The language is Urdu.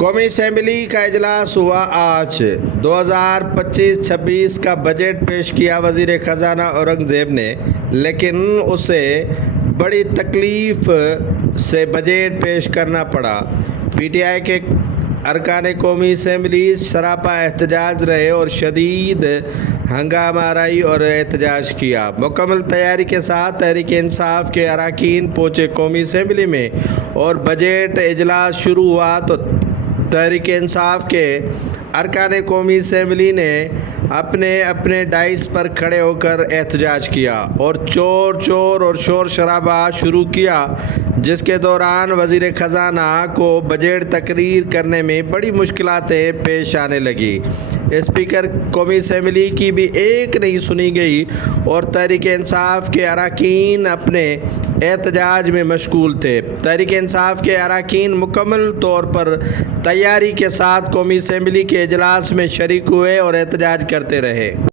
قومی اسمبلی کا اجلاس ہوا آج 2025-26 کا بجٹ پیش کیا وزیر خزانہ اورنگزیب نے، لیکن اسے بڑی تکلیف سے بجٹ پیش کرنا پڑا۔ پی ٹی آئی کے ارکان قومی اسمبلی سراپا احتجاج رہے اور شدید ہنگامہ آرائی اور احتجاج کیا۔ مکمل تیاری کے ساتھ تحریک انصاف کے اراکین پہنچے قومی اسمبلی میں اور بجٹ اجلاس شروع ہوا تو تحریک انصاف کے ارکان قومی اسمبلی نے اپنے ڈائس پر کھڑے ہو کر احتجاج کیا اور چور اور شور شرابہ شروع کیا، جس کے دوران وزیر خزانہ کو بجٹ تقریر کرنے میں بڑی مشکلاتیں پیش آنے لگیں۔ اسپیکر قومی اسمبلی کی بھی ایک نہیں سنی گئی اور تحریک انصاف کے اراکین اپنے احتجاج میں مشغول تھے۔ تحریک انصاف کے اراکین مکمل طور پر تیاری کے ساتھ قومی اسمبلی کے اجلاس میں شریک ہوئے اور احتجاج کرتے رہے۔